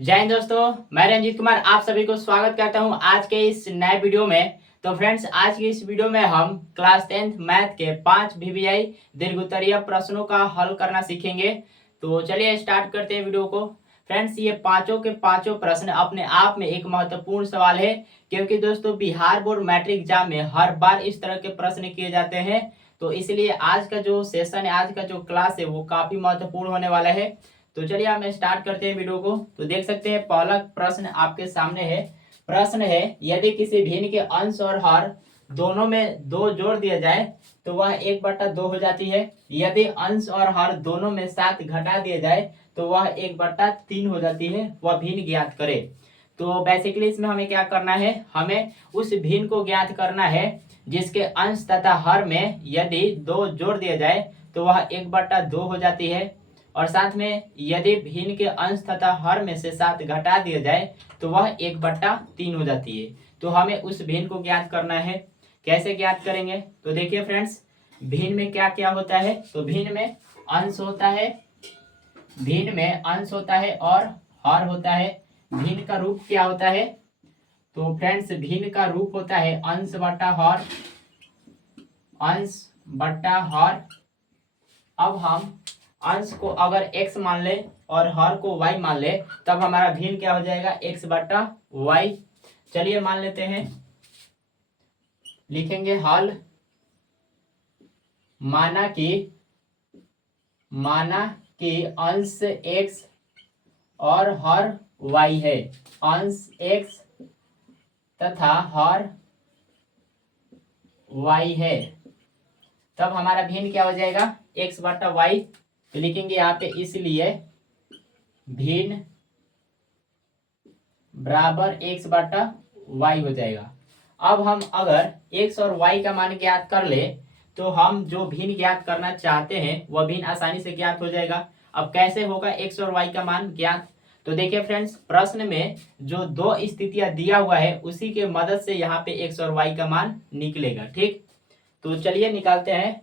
जय हिंद दोस्तों, मैं रंजीत कुमार आप सभी को स्वागत करता हूं आज के इस नए वीडियो में। तो फ्रेंड्स, आज की इस वीडियो में हम क्लास 10th मैथ के 5 VBI दीर्घोत्तरीय प्रश्नों का हल करना सीखेंगे। तो चलिए स्टार्ट करते हैं वीडियो को। फ्रेंड्स, ये पांचों के पांचों प्रश्न अपने आप में एक महत्वपूर्ण सवाल है, क्योंकि दोस्तों बिहार बोर्ड मैट्रिक एग्जाम में हर बार इस तरह के प्रश्न किए जाते हैं। तो इसलिए आज का जो सेशन है, आज का जो क्लास है, वो काफी महत्वपूर्ण होने वाला है। तो चलिए हम स्टार्ट करते हैं वीडियो को। तो देख सकते हैं पहला प्रश्न आपके सामने है। प्रश्न है, यदि किसी भिन्न के अंश और हर दोनों में 2 जोड़ दिया जाए तो वह 1/2 हो जाती है। यदि अंश और हर दोनों में 7 घटा दिया जाए तो वह 1/3 हो जाती है। वह भिन्न ज्ञात करे। तो बेसिकली इसमें हमें क्या करना है, हमें उस भिन्न को ज्ञात करना है जिसके अंश तथा हर में यदि 2 जोड़ दिया जाए तो वह 1/2 हो जाती है। और साथ में यदि भिन्न के अंश तथा हर में से 7 घटा दिया जाए तो वह 1/3 हो जाती है। तो हमें उस भिन्न को ज्ञात करना है। कैसे ज्ञात करेंगे, तो देखिए फ्रेंड्स, भिन्न में क्या क्या होता है। तो भिन्न में अंश होता है, भिन्न में अंश होता है और हर होता है। भिन्न का रूप क्या होता है, तो फ्रेंड्स भिन्न का रूप होता है अंश बटा हर, अंश बटा हर। अब हम अंश को अगर x मान ले और हर को y मान ले, तब हमारा भिन्न क्या हो जाएगा, x/y। चलिए मान लेते हैं, लिखेंगे हल। माना कि अंश x और हर y है। अंश x तथा हर y है, तब हमारा भिन्न क्या हो जाएगा, x/y। तो लिखेंगे यहाँ पे, इसलिए भिन्न बराबर x/y हो जाएगा। अब हम अगर x और y का मान ज्ञात कर ले तो हम जो भिन्न ज्ञात करना चाहते हैं वह भिन्न आसानी से ज्ञात हो जाएगा। अब कैसे होगा x और y का मान ज्ञात, तो देखिए फ्रेंड्स, प्रश्न में जो 2 स्थितियां दिया हुआ है उसी के मदद से यहाँ पे x और y का मान निकलेगा। ठीक, तो चलिए निकालते हैं।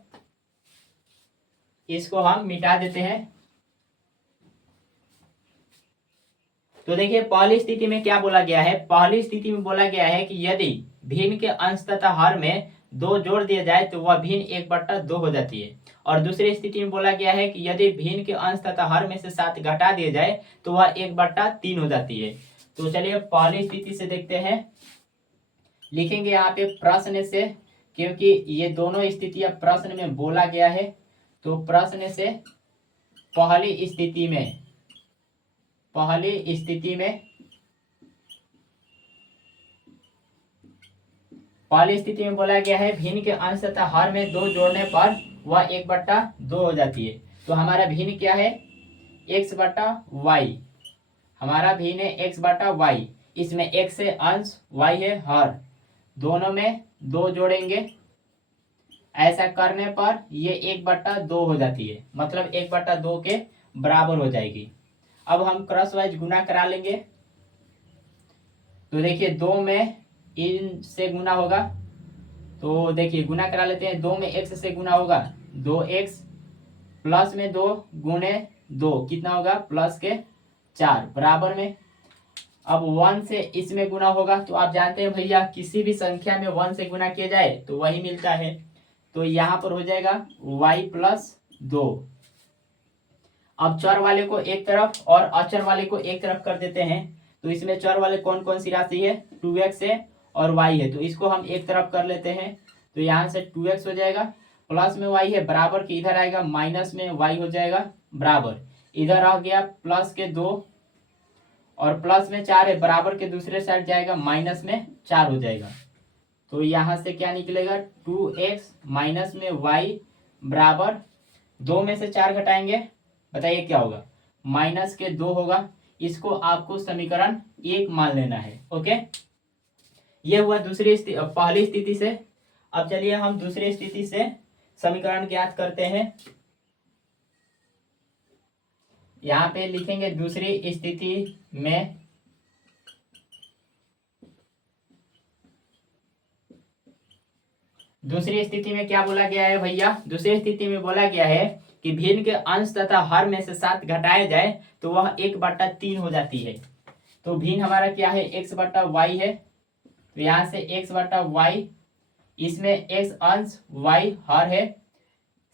इसको हम मिटा देते हैं। तो देखिए पहली स्थिति में क्या बोला गया है, पहली स्थिति में बोला गया है कि यदि भिन्न के अंश तथा हर में 2 जोड़ दिया जाए तो वह भिन्न 1/2 हो जाती है। और दूसरी स्थिति में बोला गया है कि यदि भिन्न के अंश तथा हर में से 7 घटा दिया जाए तो वह 1/3 हो जाती है। तो चलिए पहली स्थिति से देखते हैं। लिखेंगे यहाँ पे प्रश्न से, क्योंकि ये दोनों स्थितियां प्रश्न में बोला गया है। तो प्रश्न से पहली स्थिति में बोला गया है भिन्न के अंश तथा हर में 2 जोड़ने पर वह 1/2 हो जाती है। तो हमारा भिन्न क्या है, x/y। हमारा भिन्न है x/y। इसमें x है अंश, y है हर, दोनों में 2 जोड़ेंगे। ऐसा करने पर ये 1/2 हो जाती है, मतलब 1/2 के बराबर हो जाएगी। अब हम क्रॉस वाइज गुना करा लेंगे। तो देखिए 2 में इन से गुना होगा, तो देखिए गुना करा लेते हैं। 2 में x से गुना होगा 2x, प्लस में 2 गुणे 2 कितना होगा, प्लस के 4 बराबर में। अब 1 से इसमें गुना होगा, तो आप जानते हैं भैया किसी भी संख्या में 1 से गुना किया जाए तो वही मिलता है। तो यहाँ पर हो जाएगा y+2। अब चर वाले को एक तरफ और अचर वाले को एक तरफ कर देते हैं। तो इसमें चर वाले कौन कौन सी राशि है, 2x है और y है, तो इसको हम एक तरफ कर लेते हैं। तो यहाँ से 2x हो जाएगा, प्लस में y है बराबर के इधर आएगा, माइनस में y हो जाएगा बराबर, इधर आ गया प्लस के 2 और प्लस में 4 है बराबर के दूसरे साइड जाएगा, माइनस में 4 हो जाएगा। तो यहाँ से क्या निकलेगा, 2x माइनस में y बराबर 2 में से 4 घटाएंगे, बताइए क्या होगा, माइनस के 2 होगा। इसको आपको समीकरण 1 मान लेना है। ओके, ये हुआ पहली स्थिति से। अब चलिए हम दूसरी स्थिति से समीकरण ज्ञात करते हैं। यहाँ पे लिखेंगे दूसरी स्थिति में क्या बोला गया है भैया, दूसरी स्थिति में बोला गया है कि भिन्न के अंश तथा हर में से 7 घटाया जाए तो वह 1/3 हो जाती है। तो भिन्न हमारा क्या है, x बटा वाई है। तो यहाँ से x बटा वाई, इसमें x अंश y हर है,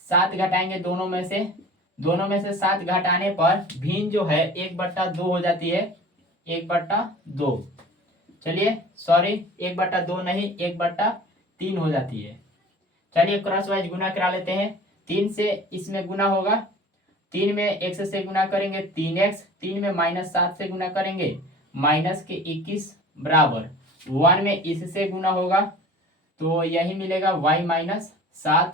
7 घटाएंगे दोनों में से, 7 घटाने पर भिन्न जो है 1/2 हो जाती है, 1/2। चलिए सॉरी 1/2 नहीं, 1/3 हो जाती है। चलिए क्रॉस वाइज गुना करा लेते हैं। 3 से इसमें गुना होगा, 3 में x से गुना करेंगे 3x, 3 में -7 से गुना करेंगे -21 बराबर 1 में इससे गुना होगा तो यही मिलेगा y -7।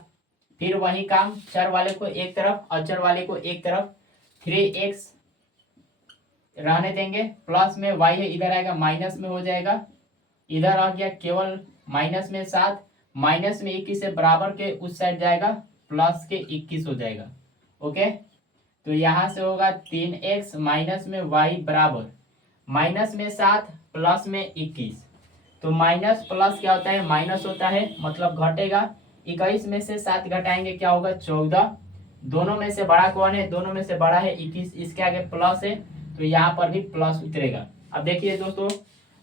फिर वही काम, चर वाले को एक तरफ अचर वाले को एक तरफ, 3x रहने देंगे, प्लस में y है इधर आएगा माइनस में हो जाएगा, इधर आ गया केवल माइनस में 7, माइनस में 21 से बराबर के उस साइड जाएगा, प्लस के 21 हो जाएगा। ओके, तो यहाँ से होगा 3x माइनस में y बराबर माइनस में 7 प्लस में 21। तो माइनस प्लस क्या होता है, माइनस होता है, मतलब घटेगा। 21 में से 7 घटाएंगे क्या होगा, 14। दोनों में से बड़ा कौन है, दोनों में से बड़ा है 21, इसके आगे प्लस है तो यहाँ पर भी प्लस उतरेगा। अब देखिए दोस्तों,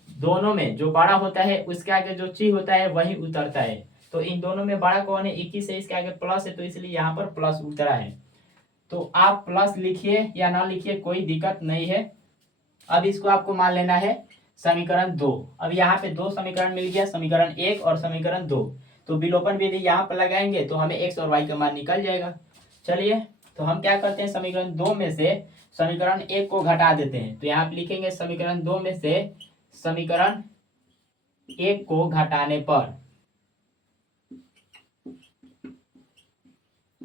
दोनों में जो बड़ा होता है उसके आगे जो चीज होता है वही उतरता है। तो इन दोनों में बड़ा कौन है, 21 है, इसके आगे प्लस है तो इसलिए यहाँ पर प्लस उतरा है। तो आप प्लस लिखिए या ना लिखिए कोई दिक्कत नहीं है। अब इसको आपको मान लेना है समीकरण 2। अब यहाँ पे 2 समीकरण मिल गया, समीकरण 1 और समीकरण 2। तो विलोपन विधि यहाँ पर लगाएंगे तो हमें x और y का मान निकल जाएगा। चलिए तो हम क्या करते हैं, समीकरण 2 में से समीकरण 1 को घटा देते हैं। तो यहाँ पे लिखेंगे समीकरण 2 में से समीकरण 1 को घटाने पर,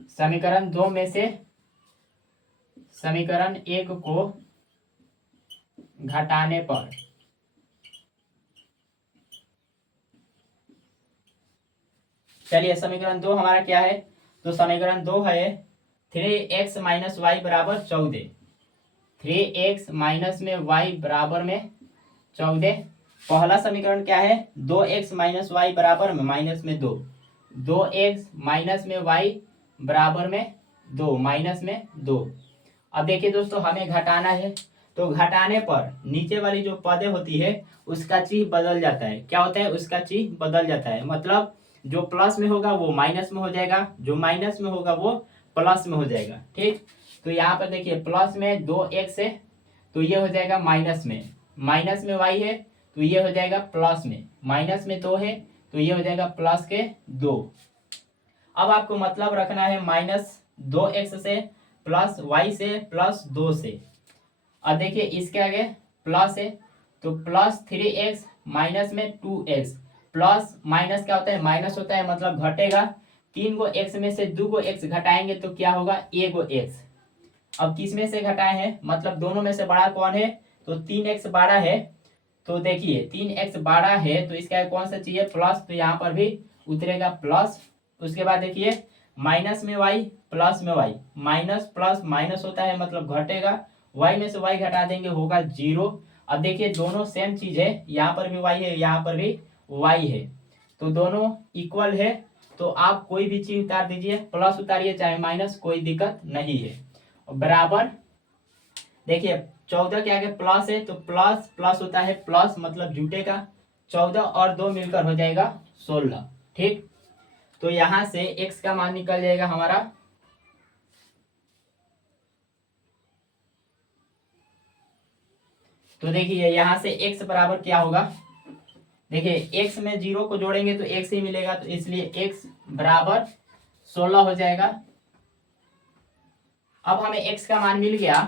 समीकरण 2 में से समीकरण 1 को घटाने पर चलिए समीकरण 2 हमारा क्या है, तो समीकरण 2 है 3x माइनस वाई बराबर 14। 3x माइनस में y बराबर में 14। पहला समीकरण क्या है, 2x माइनस वाई बराबर में माइनस में 2, 2x माइनस में y बराबर में 2, माइनस में 2। अब देखिए दोस्तों, हमें घटाना है तो घटाने पर नीचे वाली जो पदें होती है उसका चिन्ह बदल जाता है। क्या होता है, उसका चिन्ह बदल जाता है, मतलब जो प्लस में होगा वो माइनस में हो जाएगा, जो माइनस में होगा वो प्लस में हो जाएगा। ठीक, तो यहाँ पर देखिए प्लस में 2x है तो ये हो जाएगा माइनस में, माइनस में y है तो ये हो जाएगा प्लस में, माइनस में 2 है तो ये हो जाएगा प्लस के 2। अब आपको मतलब रखना है -2x से प्लस y से प्लस 2 से। अब देखिए इसके आगे प्लस है तो प्लस 3x माइनस में 2x, प्लस माइनस क्या होता है, माइनस होता है, मतलब घटेगा। 3 गो x में से 2 गो x घटाएंगे तो क्या होगा, 1 गो x। अब किस में से घटाए हैं, मतलब दोनों में से बड़ा कौन है, तो 3x बड़ा है। तो देखिए 3x बड़ा है तो इसका कौन सा चाहिए, प्लस, तो यहाँ पर भी उतरेगा प्लस। उसके बाद देखिए माइनस में y प्लस में y, माइनस प्लस माइनस होता है मतलब घटेगा, y में से y घटा देंगे होगा 0। अब देखिए दोनों सेम चीज है, यहाँ पर भी y है यहाँ पर भी y है तो दोनों इक्वल है। तो आप कोई भी चीज उतार दीजिए, प्लस उतारिए चाहे माइनस, कोई दिक्कत नहीं है। बराबर देखिए 14 के आगे प्लस है तो प्लस प्लस होता है प्लस, मतलब जुटेगा, 14 और 2 मिलकर हो जाएगा 16। ठीक, तो यहां से x का मान निकल जाएगा हमारा तो देखिए यहां से x बराबर क्या होगा, देखिए x में 0 को जोड़ेंगे तो x ही मिलेगा तो इसलिए x बराबर 16 हो जाएगा। अब हमें x का मान मिल गया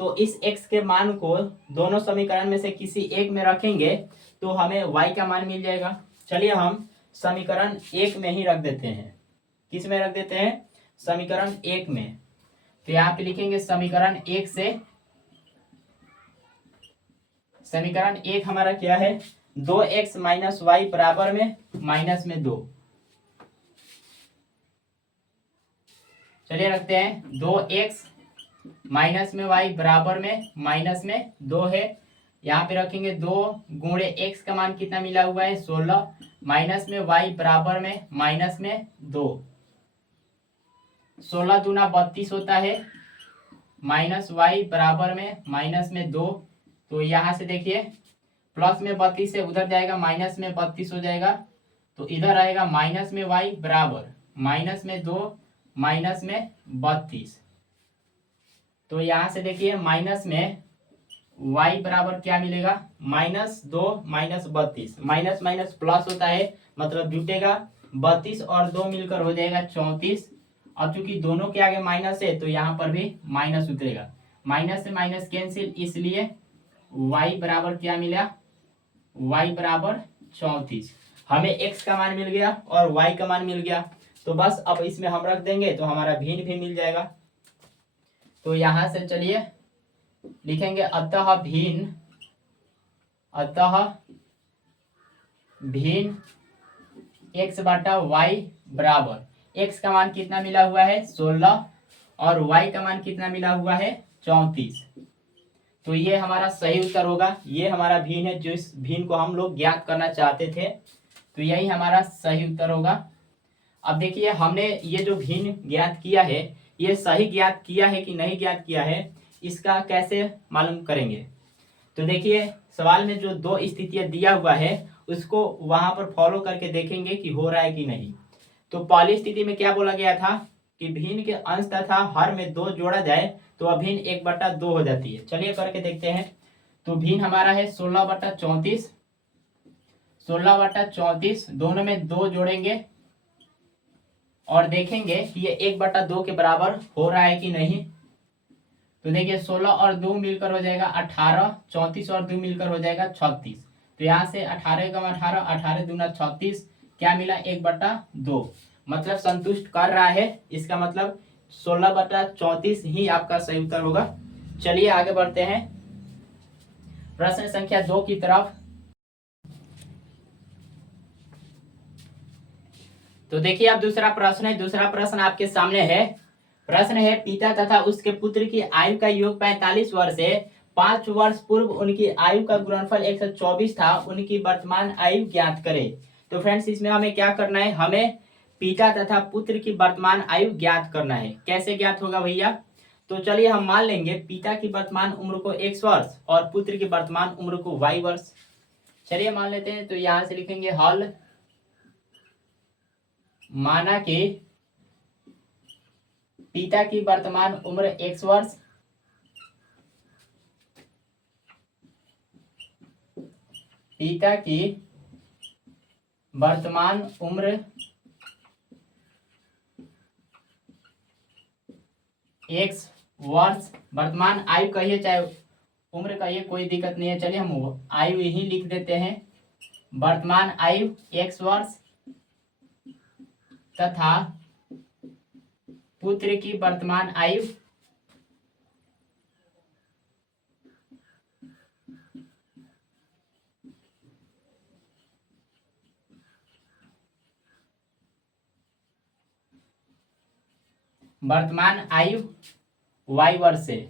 तो इस x के मान को दोनों समीकरण में से किसी एक में रखेंगे तो हमें y का मान मिल जाएगा। चलिए हम समीकरण 1 में ही रख देते हैं। किस में रख देते हैं, समीकरण 1 में। तो यहाँ पे लिखेंगे समीकरण 1 से, समीकरण 1 हमारा क्या है, 2x माइनस वाई बराबर में माइनस में 2। चलिए रखते हैं 2x माइनस में y बराबर में माइनस में 2 है। यहाँ पे रखेंगे 2 गुणे x का मान कितना मिला हुआ है 16, माइनस में y बराबर में माइनस में 2, 16 दूना 32 होता है, माइनस y बराबर में माइनस में 2, तो यहाँ से देखिए प्लस में 32 से उधर जाएगा माइनस में 32 हो जाएगा, तो इधर आएगा माइनस में y बराबर माइनस में 2 माइनस में 32। तो यहाँ से देखिए माइनस में y बराबर क्या मिलेगा, -2 -32, माइनस माइनस प्लस होता है मतलब जुटेगा 32 और 2 मिलकर हो जाएगा 34। अब चूंकि दोनों के आगे माइनस है तो यहाँ पर भी माइनस उतरेगा, माइनस से माइनस कैंसिल, इसलिए y बराबर क्या मिला, y बराबर 34। हमें x का मान मिल गया और y का मान मिल गया, तो बस अब इसमें हम रख देंगे तो हमारा भिन्न भी मिल जाएगा। तो यहाँ से चलिए लिखेंगे अतः भिन्न x बटा y बराबर x का मान कितना मिला हुआ है 16 और y का मान कितना मिला हुआ है 34। तो ये हमारा सही उत्तर होगा, ये हमारा भिन्न है, जो इस भिन्न को हम लोग ज्ञात करना चाहते थे, तो यही हमारा सही उत्तर होगा। अब देखिए हमने ये जो भिन्न ज्ञात किया है ये सही ज्ञात किया है कि नहीं ज्ञात किया है, इसका कैसे मालूम करेंगे। तो देखिए सवाल में जो दो स्थितियां दिया हुआ है उसको वहां पर फॉलो करके देखेंगे कि हो रहा है कि नहीं। तो पहली स्थिति में क्या बोला गया था कि भिन्न के अंश तथा हर में 2 जोड़ा जाए तो अभिन्न 1/2 हो जाती है। चलिए करके देखते हैं। तो भिन्न हमारा है 16/34, 16/34 दोनों में 2 जोड़ेंगे और देखेंगे कि ये 1/2 के बराबर हो रहा है कि नहीं। तो देखिए 16 और 2 मिलकर हो जाएगा 18, 34 और 2 मिलकर हो जाएगा 36। तो यहाँ से 18 कम 18, 18 दूना 36, क्या मिला 1/2, मतलब संतुष्ट कर रहा है। इसका मतलब 16/34 ही आपका सही उत्तर होगा। चलिए आगे बढ़ते हैं प्रश्न संख्या 2 की तरफ। तो देखिए अब दूसरा प्रश्न है, दूसरा प्रश्न आपके सामने है। प्रश्न है पिता तथा उसके पुत्र की आयु का योग 45 वर्ष है। 5 वर्ष पूर्व उनकी आयु का गुणनफल 124 था, उनकी वर्तमान आयु ज्ञात करें। तो फ्रेंड्स इसमें हमें क्या करना है, हमें पिता तथा पुत्र की वर्तमान आयु ज्ञात करना है। कैसे ज्ञात होगा भैया, तो चलिए हम मान लेंगे पिता की वर्तमान उम्र को x वर्ष और पुत्र की वर्तमान उम्र को y वर्ष। चलिए मान लेते हैं। तो यहां से लिखेंगे हल माना कि पिता की वर्तमान उम्र x वर्ष, पिता की वर्तमान उम्र x वर्ष, वर्तमान आयु कहिए चाहे उम्र कहिए कोई दिक्कत नहीं है। चलिए हम आयु ही लिख देते हैं। वर्तमान आयु x वर्ष तथा पुत्र की वर्तमान आयु y वर्ष है।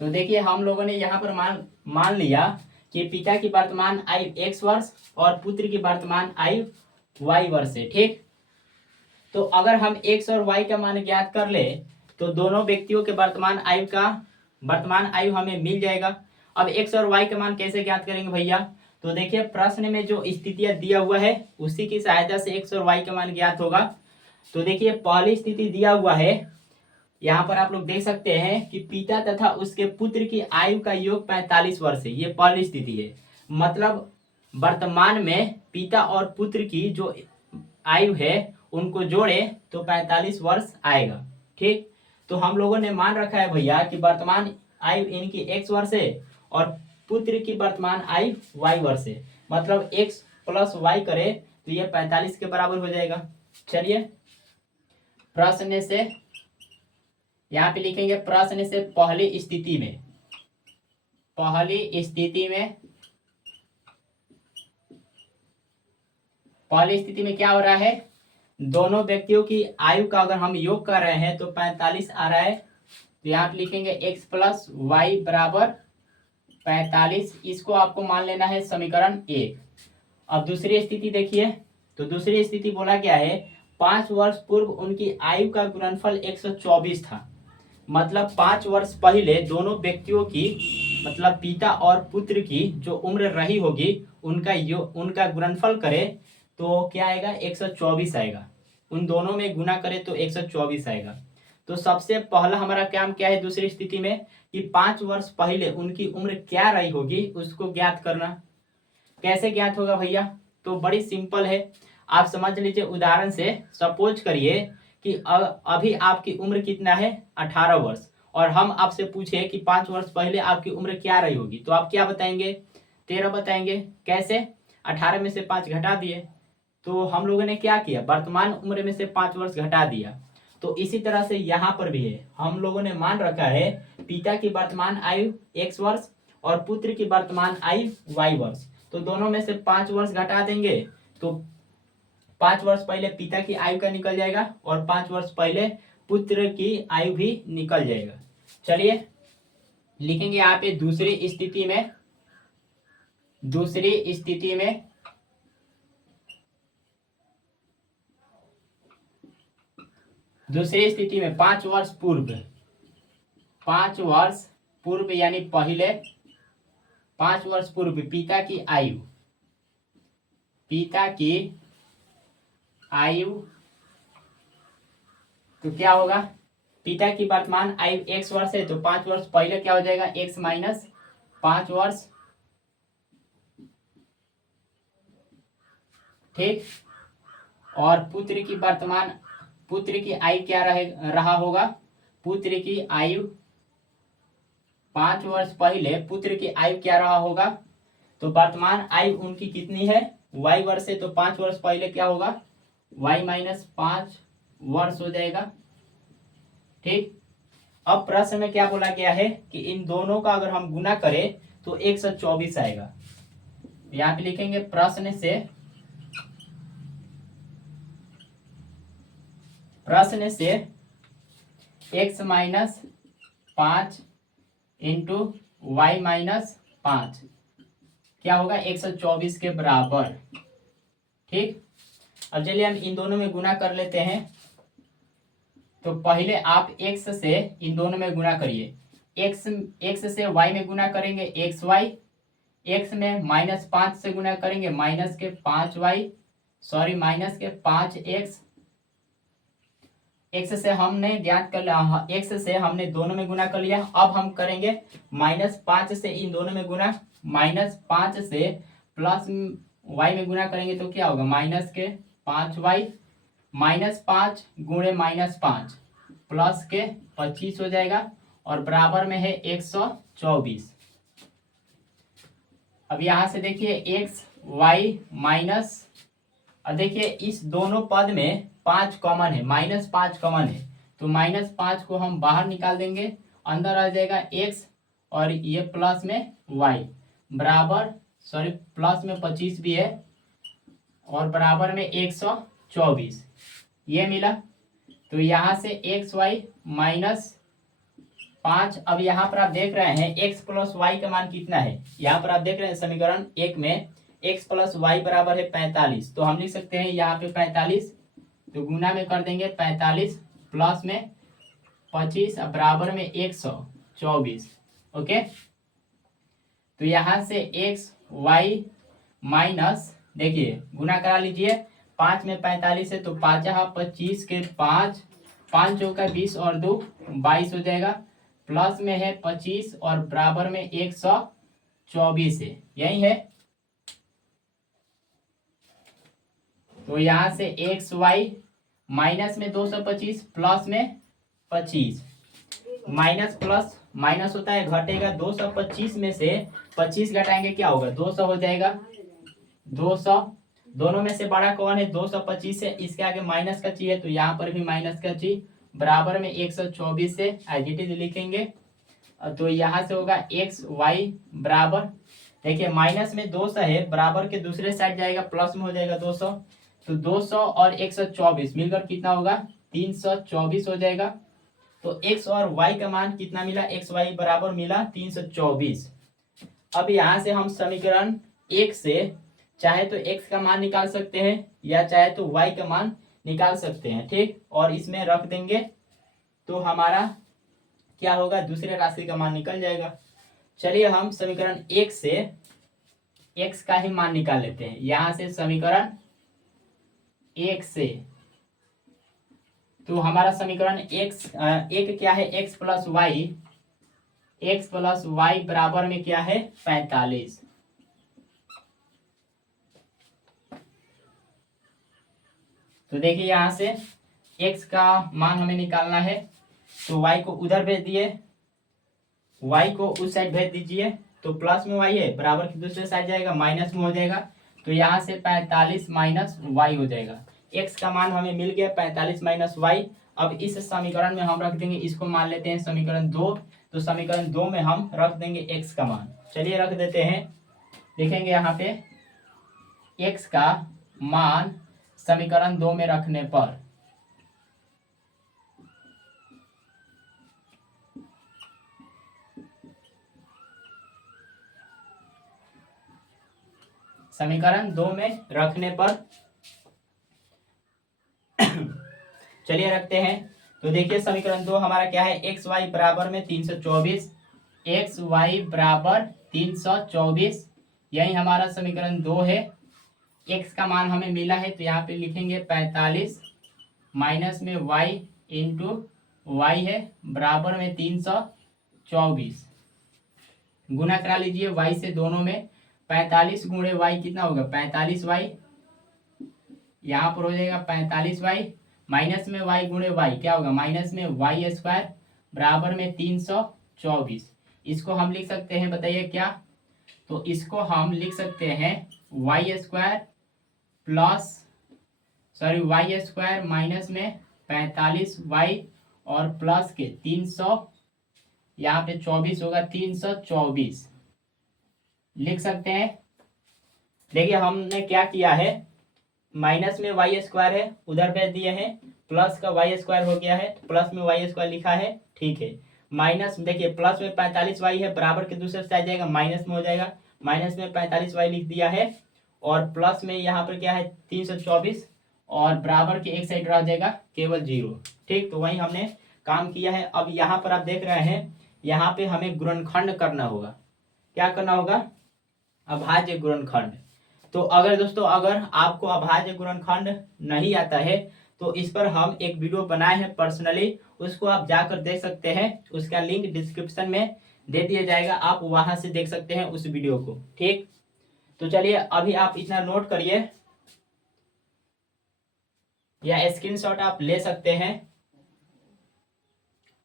तो देखिए हम लोगों ने यहाँ पर मान लिया कि पिता की वर्तमान आयु x वर्ष और पुत्र की वर्तमान आयु y वर्ष है, ठीक। तो अगर हम x और y का मान ज्ञात कर ले तो दोनों व्यक्तियों के वर्तमान आयु हमें मिल जाएगा। अब x और y का मान कैसे ज्ञात करेंगे भैया, तो देखिए प्रश्न में जो स्थितियां दिया हुआ है उसी की सहायता से x और y का मान ज्ञात होगा। तो देखिए पहली स्थिति दिया हुआ है, यहाँ पर आप लोग देख सकते हैं कि पिता तथा उसके पुत्र की आयु का योग 45 वर्ष है। ये पहली स्थिति है, मतलब वर्तमान में पिता और पुत्र की जो आयु है उनको जोड़े तो 45 वर्ष आएगा, ठीक। तो हम लोगों ने मान रखा है भैया कि वर्तमान आयु इनकी x वर्ष है और पुत्र की वर्तमान आयु y वर्ष है, मतलब x प्लस y करे तो ये 45 के बराबर हो जाएगा। चलिए प्रश्न से यहाँ पे लिखेंगे, प्रश्न से पहली स्थिति में क्या हो रहा है, दोनों व्यक्तियों की आयु का अगर हम योग कर रहे हैं तो 45 आ रहा है। तो यहाँ पे लिखेंगे x प्लस वाई बराबर 45, इसको आपको मान लेना है समीकरण 1। अब दूसरी स्थिति देखिए, तो दूसरी स्थिति बोला क्या है, 5 वर्ष पूर्व उनकी आयु का गुणनफल 124 था। मतलब 5 वर्ष पहले दोनों व्यक्तियों की मतलब पिता और पुत्र की जो उम्र रही होगी उनका गुणनफल करे तो क्या आएगा 124 आएगा। उन दोनों में गुना करे तो 124 आएगा। तो सबसे पहला हमारा काम क्या है दूसरी स्थिति में कि 5 वर्ष पहले उनकी उम्र क्या रही होगी उसको ज्ञात करना। कैसे ज्ञात होगा भैया? तो बड़ी सिंपल है, आप समझ लीजिए उदाहरण से। सपोज करिए कि अभी आपकी उम्र कितना है 18 वर्ष और हम आपसे पूछे कि 5 वर्ष पहले आपकी उम्र क्या रही होगी तो आप क्या बताएंगे? 13 बताएंगे। कैसे? 18 में से 5 घटा दिए। तो हम लोगों ने क्या किया, वर्तमान उम्र में से 5 वर्ष घटा दिया। तो इसी तरह से यहाँ पर भी है, हम लोगों ने मान रखा है पिता की वर्तमान आयु x वर्ष और पुत्र की वर्तमान आयु y वर्ष। तो दोनों में से 5 वर्ष घटा देंगे तो 5 वर्ष पहले पिता की आयु का निकल जाएगा और 5 वर्ष पहले पुत्र की आयु भी निकल जाएगा। चलिए लिखेंगे यहाँ पे दूसरी स्थिति में 5 वर्ष पूर्व यानी पहले 5 वर्ष पूर्व पिता की आयु तो क्या होगा? पिता की वर्तमान आयु x वर्ष है तो 5 वर्ष पहले क्या हो जाएगा x माइनस 5 वर्ष। ठीक। और पुत्र की आयु क्या रहा होगा? पुत्र की आयु 5 वर्ष पहले पुत्र की आयु क्या रहा होगा? तो वर्तमान आयु उनकी कितनी है? y वर्ष है तो 5 वर्ष पहले क्या होगा? y माइनस 5 वर्ष हो जाएगा। ठीक। अब प्रश्न में क्या बोला गया है कि इन दोनों का अगर हम गुना करें तो 124 आएगा। यहाँ पे लिखेंगे प्रश्न से x minus 5 into Y minus 5 क्या होगा? 124 के बराबर। ठीक। अब चलिए हम इन दोनों में गुना कर लेते हैं। तो पहले आप x से इन दोनों में गुना करिए। x से y में गुना करेंगे xy, x में माइनस 5 से गुना करेंगे माइनस के 5x, x से हमने ज्ञात कर लिया, x से हमने दोनों में गुना कर लिया। अब हम करेंगे -5 से इन दोनों में गुना, -5 से प्लस y में गुना करेंगे तो क्या होगा? माइनस के 5y, -5 गुणे -5 प्लस के 25 हो जाएगा और बराबर में है 124। अब यहां से देखिए x y माइनस, अब देखिए इस दोनों पद में 5 कॉमन है, -5 कॉमन है तो -5 को हम बाहर निकाल देंगे, अंदर आ जाएगा x और ये प्लस में y बराबर, प्लस में 25 भी है और बराबर में 124 ये मिला। तो यहाँ से xy माइनस 5। अब यहाँ पर आप देख रहे हैं x प्लस वाई का मान कितना है? यहाँ पर आप देख रहे हैं समीकरण 1 में x प्लस वाई बराबर है 45। तो हम लिख सकते हैं यहाँ पे 45, तो गुना में कर देंगे 45 प्लस में 25 बराबर में 124। ओके। तो यहाँ से x y माइनस, देखिए गुना करा लीजिए, 5 में 45 है तो 5 25 के 5 चौका 20 और 2 22 हो जाएगा, प्लस में है 25 और बराबर में 124 है, यही है। तो यहाँ से एक्स वाई माइनस में 225 प्लस में 25, माइनस प्लस माइनस होता है घटेगा, 225 में से 25 घटाएंगे क्या होगा? 200 हो जाएगा। 200 दोनों में से बड़ा कौन है? 225 है, इसके आगे माइनस का चाहिए तो यहाँ पर भी माइनस का चाहिए, बराबर में 124 से एज इट इज लिखेंगे। तो यहाँ से होगा एक्स वाई बराबर, देखिए माइनस में 200 है, बराबर के दूसरे साइड जाएगा प्लस में हो जाएगा 200, तो 200 और 124 मिलकर कितना होगा? 324 हो जाएगा। तो x और y का मान कितना मिला? x y बराबर मिला 324। अब यहाँ से हम समीकरण 1 से चाहे तो x का मान निकाल सकते हैं या चाहे तो y का मान निकाल सकते हैं। ठीक। और इसमें रख देंगे तो हमारा क्या होगा, दूसरे राशि का मान निकल जाएगा। चलिए हम समीकरण 1 से x का ही मान निकाल लेते हैं। यहां से समीकरण 1 से तो हमारा समीकरण एक क्या है, x प्लस वाई बराबर में क्या है 45। तो देखिए यहां से x का मान हमें निकालना है, तो y को उधर भेज दिए, y को उस साइड भेज दीजिए, तो प्लस में y है, बराबर की दूसरे साइड जाएगा, माइनस में हो जाएगा, तो यहाँ से 45 माइनस वाई हो जाएगा। x का मान हमें मिल गया 45 माइनस वाई। अब इस समीकरण में हम रख देंगे, इसको मान लेते हैं समीकरण 2, तो समीकरण 2 में हम रख देंगे x का मान। चलिए रख देते हैं, देखेंगे यहाँ पे x का मान समीकरण 2 में रखने पर समीकरण 2 में रखने पर चलिए रखते हैं। तो देखिए समीकरण 2 हमारा क्या है, एक्स वाई बराबर में 324, एक्स वाई बराबर 324, यही हमारा समीकरण 2 है। एक्स का मान हमें मिला है, तो यहाँ पे लिखेंगे 45 माइनस में वाई इंटू वाई है बराबर में 324, गुना करा लीजिए वाई से दोनों में, 45 गुणे वाई कितना होगा 45 वाई, यहाँ पर हो जाएगा 45 वाई, माइनस में वाई गुणे वाई क्या होगा माइनस में वाई स्क्वायर बराबर में 324। इसको हम लिख सकते हैं, बताइए क्या, तो इसको हम लिख सकते हैं Y square Y square minus में 45 वाई और प्लस के 300, यहाँ पे 24 होगा 324 लिख सकते हैं। देखिए हमने क्या किया है, माइनस में वाई स्क्वायर है उधर भेज दिए हैं, प्लस का वाई स्क्वायर हो गया है, तो प्लस में वाई स्क्वायर लिखा है, ठीक है। माइनस देखिए प्लस में 45 वाई है, बराबर के दूसरे साइड जाएगा, माइनस में हो जाएगा, माइनस में 45 वाई लिख दिया है, और प्लस में यहाँ पर क्या है 324, और बराबर के एक साइड रह जाएगा केवल 0, ठीक। तो वही हमने काम किया है। अब यहाँ पर आप देख रहे हैं, यहाँ पे हमें गुणनखंड करना होगा। क्या करना होगा, अभाज्य गुणनखंड। तो अगर दोस्तों अगर आपको अभाज्य गुणनखंड नहीं आता है, तो इस पर हम एक वीडियो बनाए हैं पर्सनली, उसको आप जाकर देख सकते हैं, उसका लिंक डिस्क्रिप्शन में दे दिया जाएगा, आप वहां से देख सकते हैं उस वीडियो को, ठीक। तो चलिए अभी आप इतना नोट करिए या स्क्रीनशॉट आप ले सकते हैं।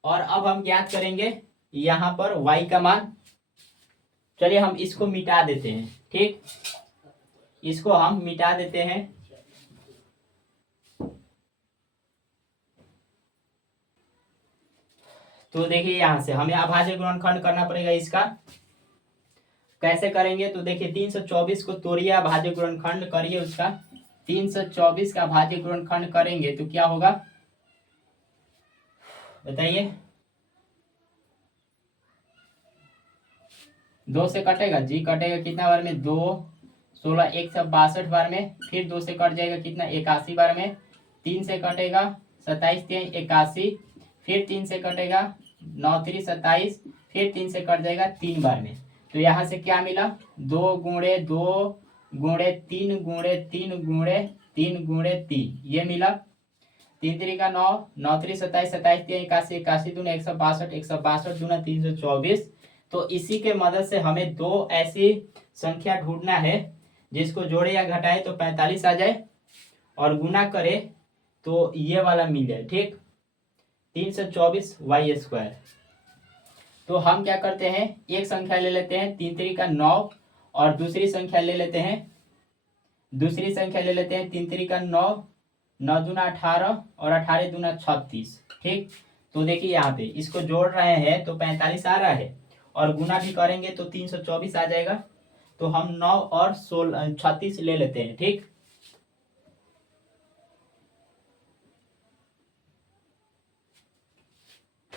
और अब हम ज्ञात करेंगे यहाँ पर y का मान। चलिए हम इसको मिटा देते हैं, ठीक, इसको हम मिटा देते हैं। तो देखिए यहां से हमें अभाज्य गुणनखंड करना पड़ेगा। इसका कैसे करेंगे, तो देखिए 324 को तोड़िए, अभाज्य गुणनखंड करिए उसका। 324 का अभाज्य गुणनखंड करेंगे तो क्या होगा बताइए, 2 से कटेगा जी, कटेगा कितना बार में 2, 16 162 बार में, फिर 2 से कट जाएगा कितना 81 बार में, 3 से कटेगा 27 3 81, फिर 3 से कटेगा 9 3 27, फिर 3 से कट जाएगा 3 बार में। तो यहाँ से क्या मिला, 2 गुणे 2 गुणे 3 गुणे 3 गुणे 3 गुणे 3, ये मिला। 3 3 का 9, 9 3 27, 27 3 81, 81 दूना 162, 162 दूना 324। तो इसी के मदद से हमें दो ऐसी संख्या ढूंढना है जिसको जोड़े या घटाए तो 45 आ जाए, और गुना करे तो ये वाला मिल जाए, ठीक, 324 वाई स्क्वायर। तो हम क्या करते हैं, एक संख्या ले लेते हैं 3 3 का 9, और दूसरी संख्या ले लेते हैं 3 3 का 9, 9 दूना 18 और 18 दूना 36, ठीक। तो देखिए यहाँ पे इसको जोड़ रहे हैं तो 45 आ रहा है, और गुना भी करेंगे तो 324 आ जाएगा। तो हम 9 और 36 ले लेते हैं, ठीक।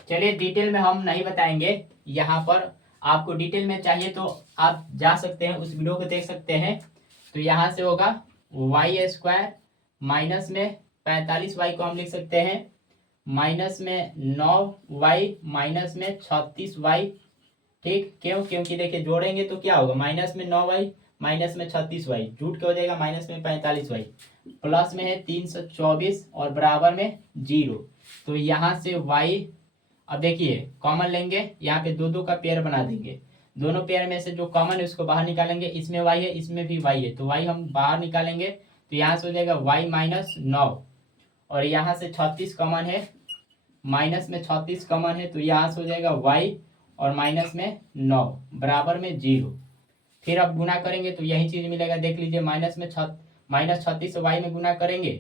चलिए डिटेल में हम नहीं बताएंगे, यहाँ पर आपको डिटेल में चाहिए तो आप जा सकते हैं, उस वीडियो को देख सकते हैं। तो यहाँ से होगा वाई स्क्वायर माइनस में 45 वाई को हम लिख सकते हैं माइनस में 9y माइनस में 36y। ठीक, क्यों? क्योंकि देखिए जोड़ेंगे तो क्या होगा, माइनस में 9y माइनस में 36y, जूट के हो जाएगा माइनस में 45y, प्लस में है 324 और बराबर में 0। तो यहाँ से y, अब देखिए कॉमन लेंगे, यहाँ पे दो दो का पेयर बना देंगे, दोनों पेयर में से जो कॉमन है उसको बाहर निकालेंगे, इसमें y है इसमें भी y है, तो y हम बाहर निकालेंगे तो यहाँ से हो जाएगा y माइनस 9, और यहाँ से 36 कॉमन है, माइनस में 36 कॉमन है, तो यहाँ से हो जाएगा y और माइनस में 9 बराबर में 0। फिर अब गुना करेंगे तो यही चीज मिलेगा, देख लीजिए माइनस 36 वाई में गुना करेंगे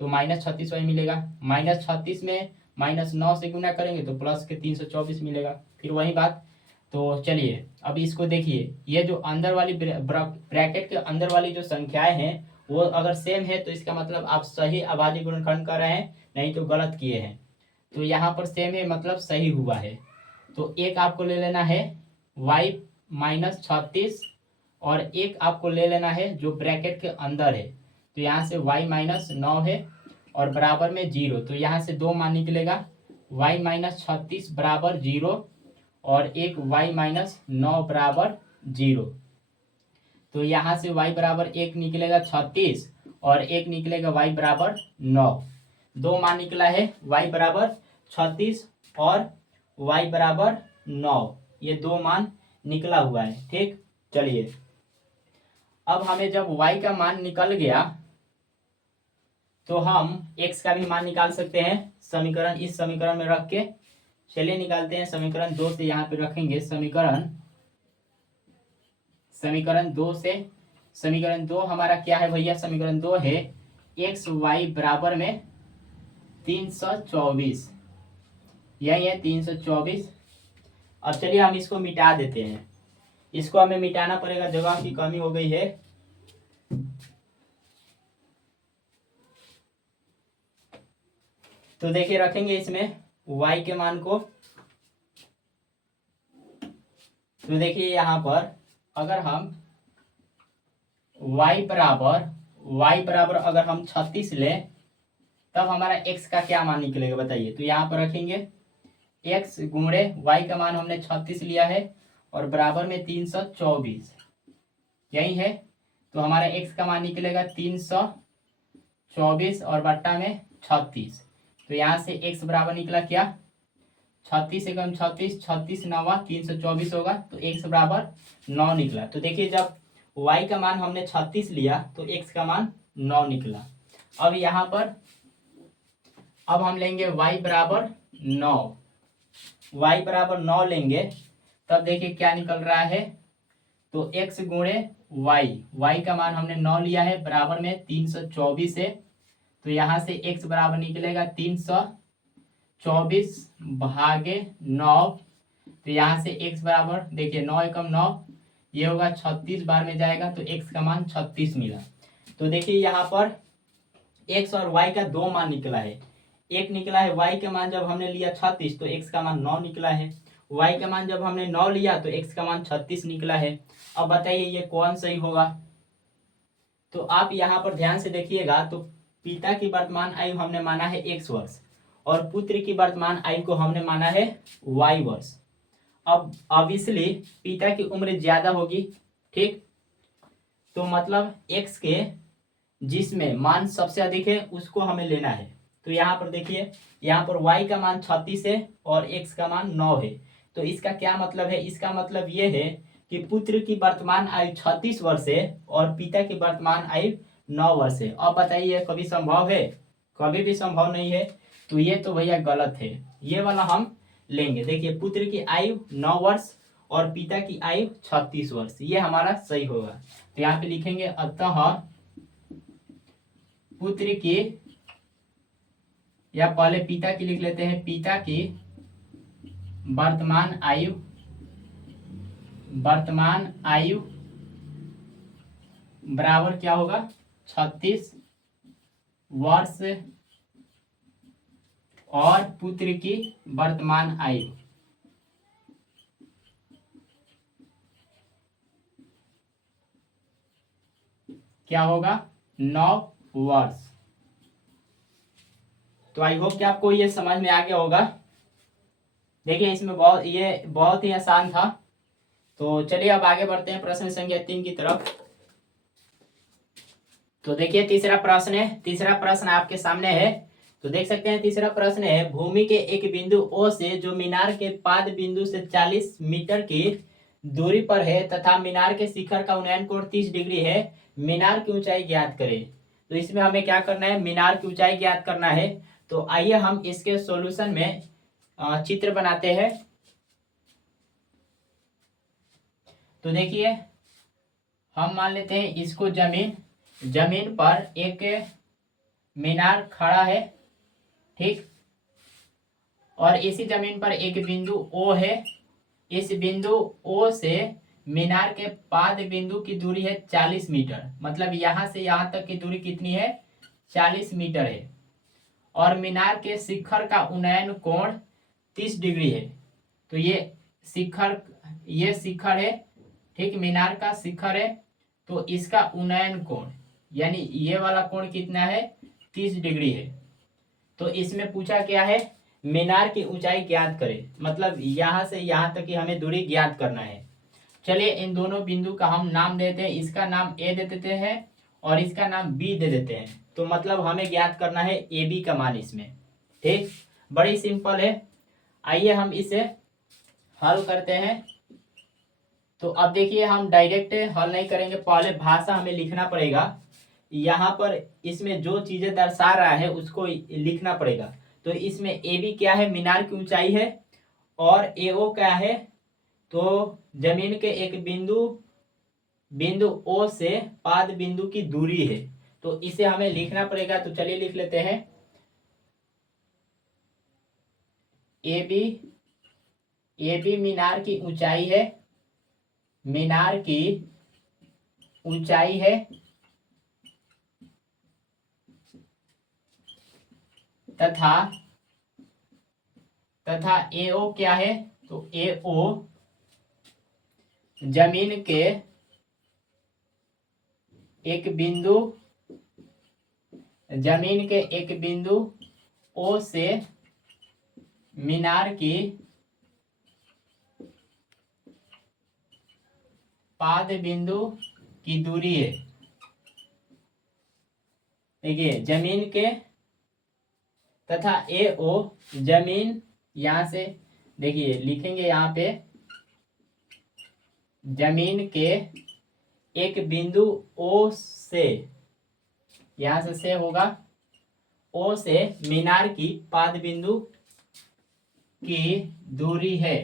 तो माइनस 36 वाई मिलेगा, माइनस 36 में माइनस 9 से गुना करेंगे तो प्लस के 324 मिलेगा, फिर वही बात। तो चलिए अब इसको देखिए, ये जो अंदर वाली ब्रैकेट के अंदर वाली जो संख्याएं हैं वो अगर सेम है तो इसका मतलब आप सही अभाज्य गुणनखंड कर रहे हैं, नहीं तो गलत किए हैं। तो यहाँ पर सेम है मतलब सही हुआ है। तो एक आपको ले लेना है y माइनस 36 और एक आपको ले लेना है जो ब्रैकेट के अंदर है, तो यहाँ से y माइनस 9 है और बराबर में 0, तो यहाँ से दो मान निकलेगा, y माइनस 36 बराबर 0 और एक y माइनस 9 बराबर 0। तो यहाँ से y बराबर एक निकलेगा 36 और एक निकलेगा y बराबर 9। दो मान निकला है, y बराबर 36 और y बराबर 9, ये दो मान निकला हुआ है। ठीक, चलिए अब हमें जब y का मान निकल गया तो हम x का भी मान निकाल सकते हैं, समीकरण इस समीकरण में रख के। चलिए निकालते हैं, समीकरण 2 से यहाँ पे रखेंगे, समीकरण 2 से, समीकरण 2 हमारा क्या है भैया, समीकरण 2 है एक्स वाई बराबर में 324, यही है 324। अब चलिए हम इसको मिटा देते हैं, इसको हमें मिटाना पड़ेगा, जगह की कमी हो गई है। तो देखिए रखेंगे इसमें y के मान को, तो देखिए यहाँ पर अगर हम y बराबर अगर हम 36 लें तब हमारा x का क्या मान निकलेगा बताइए। तो यहाँ पर रखेंगे x गुणे y का मान हमने 36 लिया है और बराबर में 324, यही है, तो हमारा x का मान निकलेगा 324 और बट्टा में 36। तो यहाँ से x बराबर निकला क्या, 36 एकम 36, 36 नवा 324 होगा, तो x बराबर 9 निकला। तो देखिए जब y का मान हमने 36 लिया तो x का मान 9 निकला। अब यहाँ पर अब हम लेंगे y बराबर 9, y बराबर 9 लेंगे, तब देखिए क्या निकल रहा है, तो x गुणे y का मान हमने 9 लिया है बराबर में 324 है, तो यहाँ से x बराबर निकलेगा 324 भागे 9, तो यहाँ से x बराबर देखिए 9 एकम 9, ये होगा 36 बार में जाएगा तो x का मान 36 मिला। तो देखिए यहाँ पर x और y का दो मान निकला है, एक निकला है y का मान जब हमने लिया 36 तो x का मान 9 निकला है, y का मान जब हमने 9 लिया तो x का मान 36 निकला है। अब बताइए ये कौन सही होगा। तो आप यहाँ पर ध्यान से देखिएगा, तो पिता की वर्तमान आयु हमने माना है x वर्ष और पुत्र की वर्तमान आयु को हमने माना है y वर्ष। अब ऑब्वियसली पिता की उम्र ज्यादा होगी, ठीक, तो मतलब x के जिसमें मान सबसे अधिक है उसको हमें लेना है। तो यहाँ पर देखिए, यहाँ पर y का मान 36 है और x का मान 9 है, तो इसका क्या मतलब है, इसका मतलब ये है कि पुत्र की वर्तमान आयु 36 वर्ष है और पिता की वर्तमान आयु 9 वर्ष है। अब बताइए कभी संभव है, कभी भी संभव नहीं है, तो ये तो भैया गलत है, ये वाला हम लेंगे। देखिए पुत्र की आयु 9 वर्ष और पिता की आयु 36 वर्ष, ये हमारा सही होगा। तो यहाँ पे लिखेंगे अतः पुत्र की, या पहले पिता की लिख लेते हैं, पिता की वर्तमान आयु बराबर क्या होगा 36 वर्ष और पुत्र की वर्तमान आयु क्या होगा 9 वर्ष। तो आई होप कि आपको ये समझ में आ गया होगा। देखिए इसमें ये बहुत ही आसान था। तो चलिए अब आगे बढ़ते हैं प्रश्न संख्या 3 की तरफ। तो देखिए तीसरा प्रश्न आपके सामने है। तो देख सकते हैं तीसरा प्रश्न है, भूमि के एक बिंदु O से जो मीनार के पाद बिंदु से 40 मीटर की दूरी पर है तथा मीनार के शिखर का उन्नयन कोण 30 डिग्री है, मीनार की ऊंचाई ज्ञात करें। तो इसमें हमें क्या करना है, मीनार की ऊंचाई ज्ञात करना है। तो आइए हम इसके सॉल्यूशन में चित्र बनाते हैं। तो देखिए हम मान लेते हैं इसको जमीन पर एक मीनार खड़ा है, ठीक। और इसी जमीन पर एक बिंदु O है। इस बिंदु O से मीनार के पाद बिंदु की दूरी है 40 मीटर, मतलब यहां से यहां तक की दूरी कितनी है, 40 मीटर है। और मीनार के शिखर का उन्नयन कोण 30 डिग्री है। तो ये शिखर है, ठीक, मीनार का शिखर है। तो इसका उन्नयन कोण यानी ये वाला कोण कितना है, 30 डिग्री है। तो इसमें पूछा क्या है, मीनार की ऊंचाई ज्ञात करें, मतलब यहां से यहां तक की हमें दूरी ज्ञात करना है। चलिए इन दोनों बिंदु का हम नाम देते हैं, इसका नाम A दे देते हैं और इसका नाम B दे देते हैं। तो मतलब हमें ज्ञात करना है AB का मान इसमें, ठीक। बड़ी सिंपल है। आइए हम इसे हल करते हैं। तो अब देखिए हम डायरेक्ट हल नहीं करेंगे, पहले भाषा हमें लिखना पड़ेगा। यहाँ पर इसमें जो चीजें दर्शा रहा है उसको लिखना पड़ेगा। तो इसमें AB क्या है, मीनार की ऊंचाई है। और AO क्या है, तो जमीन के एक बिंदु O से पाद बिंदु की दूरी है। तो इसे हमें लिखना पड़ेगा। तो चलिए लिख लेते हैं, AB मीनार की ऊंचाई है, मीनार की ऊंचाई है। तथा AO क्या है, तो AO जमीन के एक बिंदु O से मीनार की पाद बिंदु की दूरी है। देखिए जमीन के तथा AO जमीन, यहां से देखिए लिखेंगे यहाँ पे, जमीन के एक बिंदु O से, यहां से होगा, O से मीनार की पाद बिंदु की दूरी है।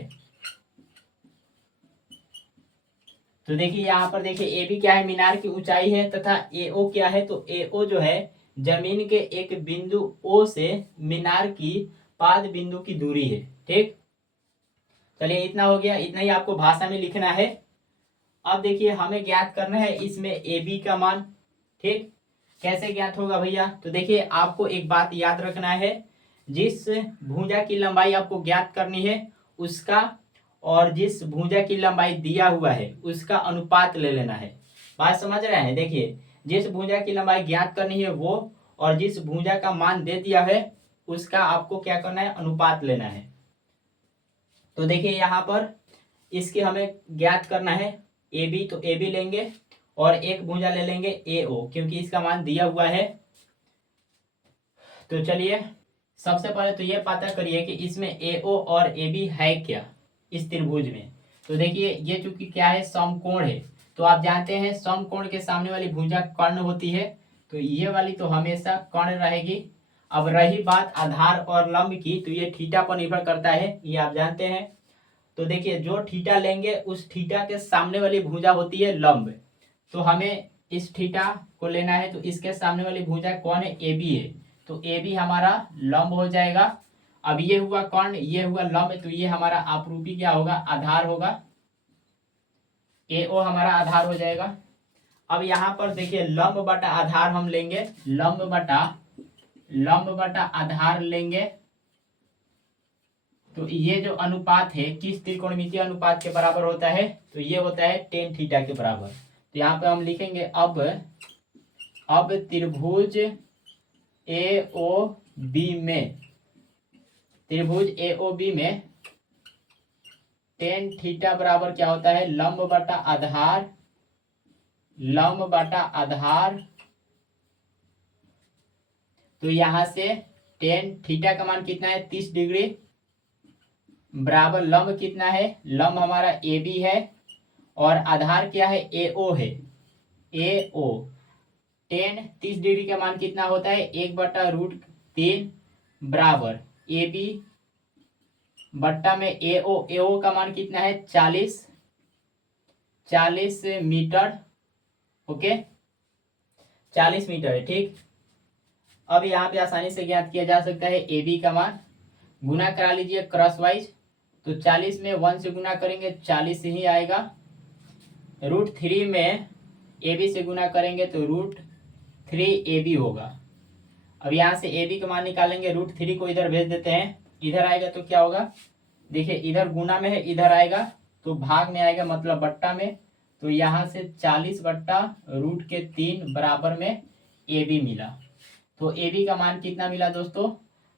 तो देखिए यहाँ पर देखिए AB क्या है, मीनार की ऊंचाई है, तथा AO क्या है, तो AO जो है जमीन के एक बिंदु O से मीनार की पाद बिंदु की दूरी है, ठीक। चलिए इतना हो गया, इतना ही आपको भाषा में लिखना है। अब देखिए हमें ज्ञात करना है इसमें AB का मान, ठीक। कैसे ज्ञात होगा भैया, तो देखिए आपको एक बात याद रखना है, जिस भुजा की लंबाई आपको ज्ञात करनी है उसका और जिस भुजा की लंबाई दिया हुआ है उसका अनुपात ले लेना है। बात समझ रहे हैं, देखिए जिस भुजा की लंबाई ज्ञात करनी है वो, और जिस भुजा का मान दे दिया है उसका आपको क्या करना है, अनुपात लेना है। तो देखिए यहाँ पर इसके हमें ज्ञात करना है AB, तो AB लेंगे और एक भुजा ले लेंगे AO, क्योंकि इसका मान दिया हुआ है। तो चलिए सबसे पहले तो ये पता करिए कि इसमें AO और AB है क्या इस त्रिभुज में। तो देखिए ये चूंकि क्या है, समकोण है। तो आप जानते हैं समकोण के सामने वाली भुजा कर्ण होती है, तो ये वाली तो हमेशा कर्ण रहेगी। अब रही बात आधार और लंब की, तो ये थीटा पर निर्भर करता है, ये आप जानते हैं। तो देखिए जो थीटा लेंगे उस थीटा के सामने वाली भुजा होती है लंब। तो हमें इस थीटा को लेना है, तो इसके सामने वाली भुजा कौन है, AB है। तो AB हमारा लंब हो जाएगा। अब ये हुआ कर्ण, ये हुआ लंब, तो ये हमारा आपरूपी क्या होगा, आधार होगा। AO हमारा आधार हो जाएगा। अब यहाँ पर देखिए लंब बटा आधार हम लेंगे, लंब बटा आधार लेंगे। तो ये जो अनुपात है किस त्रिकोणमितीय अनुपात के बराबर होता है, तो ये होता है tan थीटा के बराबर। तो यहाँ पे हम लिखेंगे अब त्रिभुज AOB बी में, त्रिभुज ए ओ बी में टेन थीटा बराबर क्या होता है, लंब बटा आधार, लंब बटा आधार। तो यहां से टेन थीटा का मान कितना है, 30 डिग्री, बराबर लंब कितना है, लंब हमारा ए बी है और आधार क्या है, ए ओ है, ए ओ। टेन 30 डिग्री का मान कितना होता है, 1/√3 बराबर ए बी बट्टा में ए ओ का मान कितना है, 40 मीटर। ओके, 40 मीटर है। ठीक, अब यहाँ पे आसानी से ज्ञात किया जा सकता है ए बी का मान, गुना करा लीजिए क्रॉस वाइज। तो 40 में 1 से गुना करेंगे 40 ही आएगा, √3 में ए बी से गुना करेंगे तो √3 ए बी होगा। अब यहाँ से ए बी का मान निकालेंगे, √3 को इधर भेज देते हैं, इधर आएगा तो क्या होगा, देखिए इधर गुना में है, इधर आएगा तो भाग में आएगा, मतलब बट्टा में। तो यहाँ से 40/√3 बराबर में ए बी मिला। तो ए बी का मान कितना मिला दोस्तों,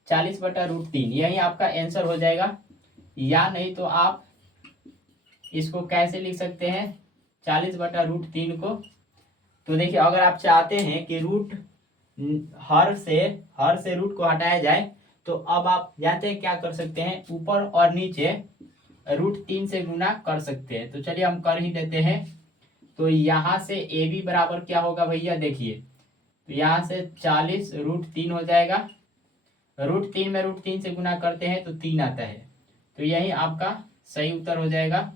40/√3। यही आपका आंसर हो जाएगा। या नहीं तो आप इसको कैसे लिख सकते हैं, 40/√3 को। तो देखिए अगर आप चाहते हैं कि रूट हर से रूट को हटाया जाए, तो अब आप जानते हैं क्या कर सकते हैं, ऊपर और नीचे √3 से गुना कर सकते हैं। तो चलिए हम कर ही देते हैं। तो यहाँ से ए बी बराबर क्या होगा भैया, देखिए तो यहाँ से 40√3 हो जाएगा, √3 में √3 से गुना करते हैं तो 3 आता है। तो यही आपका सही उत्तर हो जाएगा।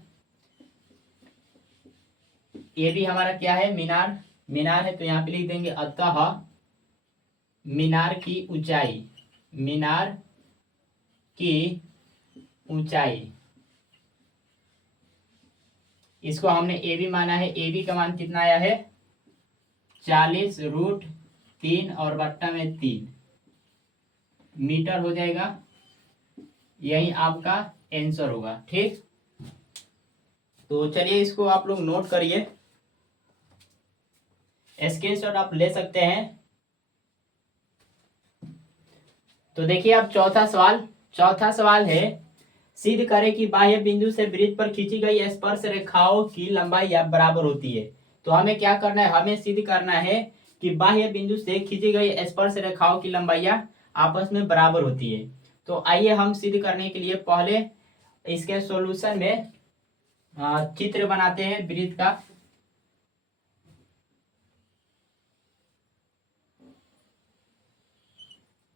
ए बी हमारा क्या है, मीनार, मीनार है तो यहाँ पे लिख देंगे अतः मीनार की ऊंचाई, मीनार की ऊंचाई, इसको हमने ए बी माना है। ए बी का मान कितना आया है, 40√3 और बट्टा में 3 मीटर हो जाएगा। यही आपका आंसर होगा। ठीक, तो चलिए इसको आप लोग नोट करिए, स्क्रीनशॉट आप ले सकते हैं। तो देखिए अब चौथा सवाल है, सिद्ध करें कि बाह्य बिंदु से वृत्त पर खींची गई स्पर्श रेखाओं की लंबाई या बराबर होती है। तो हमें क्या करना है, हमें सिद्ध करना है कि बाह्य बिंदु से खींची गई स्पर्श रेखाओं की लंबाइयां आपस में बराबर होती है। तो आइए हम सिद्ध करने के लिए पहले इसके सॉल्यूशन में चित्र बनाते हैं वृत्त का।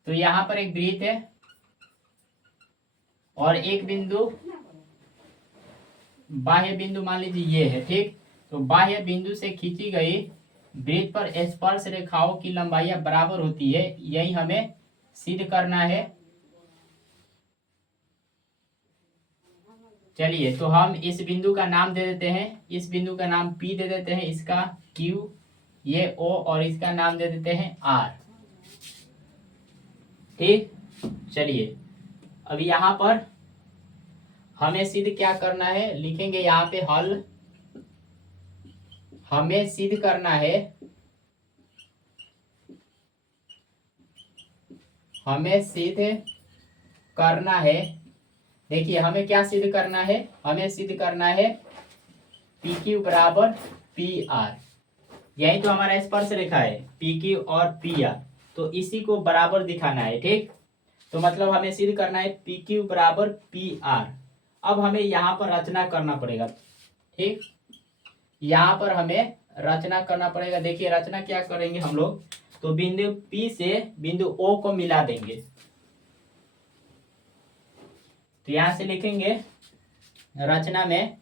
तो यहाँ पर एक वृत्त है और एक बिंदु, बाह्य बिंदु मान लीजिए ये है। ठीक, तो बाह्य बिंदु से खींची गई वृत्त पर स्पर्श रेखाओं की लंबाइयां बराबर होती है, यही हमें सिद्ध करना है। चलिए तो हम इस बिंदु का नाम दे देते हैं, इस बिंदु का नाम P दे देते हैं, इसका Q, ये O और इसका नाम दे देते हैं R। ठीक, चलिए अब यहाँ पर हमें सिद्ध क्या करना है, लिखेंगे यहाँ पे हल। हमें सिद्ध करना है, हमें सिद्ध करना है, देखिए हमें क्या सिद्ध करना है, हमें सिद्ध करना है PQ बराबर PR। यही तो हमारा स्पर्श रेखा है PQ और PR, तो इसी को बराबर दिखाना है। ठीक, तो मतलब हमें सिद्ध करना है PQ बराबर PR। अब हमें यहाँ पर रचना करना पड़ेगा। ठीक, यहाँ पर हमें रचना करना पड़ेगा। देखिए रचना क्या करेंगे हम लोग, तो बिंदु P से बिंदु O को मिला देंगे। तो यहाँ से लिखेंगे रचना में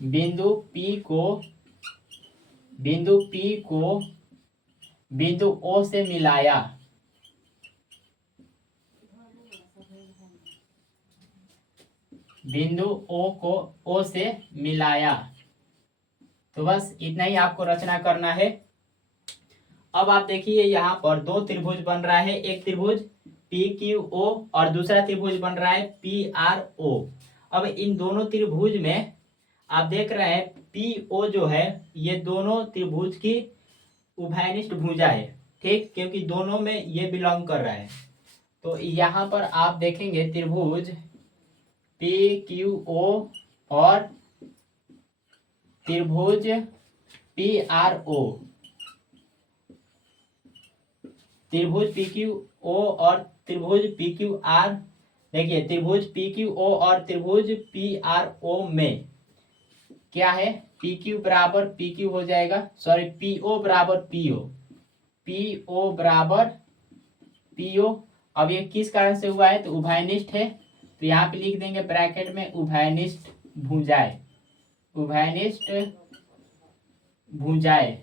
बिंदु P को बिंदु O से मिलाया, बिंदु O को O से मिलाया। तो बस इतना ही आपको रचना करना है। अब आप देखिए यहाँ पर दो त्रिभुज बन रहा है, एक त्रिभुज PQO और दूसरा त्रिभुज बन रहा है PRO। अब इन दोनों त्रिभुज में आप देख रहे हैं PO जो है ये दोनों त्रिभुज की उभयनिष्ठ भुजा है। ठीक, क्योंकि दोनों में ये बिलोंग कर रहा है। तो यहाँ पर आप देखेंगे त्रिभुज पी क्यू ओ और त्रिभुज पी आर ओ, त्रिभुज पी क्यू ओ और त्रिभुज पी क्यू आर। देखिए त्रिभुज पी क्यू ओ और त्रिभुज पी आर ओ में क्या है, पी क्यू बराबर पी क्यू हो जाएगा, सॉरी पी ओ बराबर पी ओ, पी ओ बराबर पी ओ। अब ये किस कारण से हुआ है, तो उभयनिष्ठ है, तो यहाँ पे लिख देंगे ब्रैकेट में उभयनिष्ठ भुजाएं, उभयनिष्ठ भुजाएं।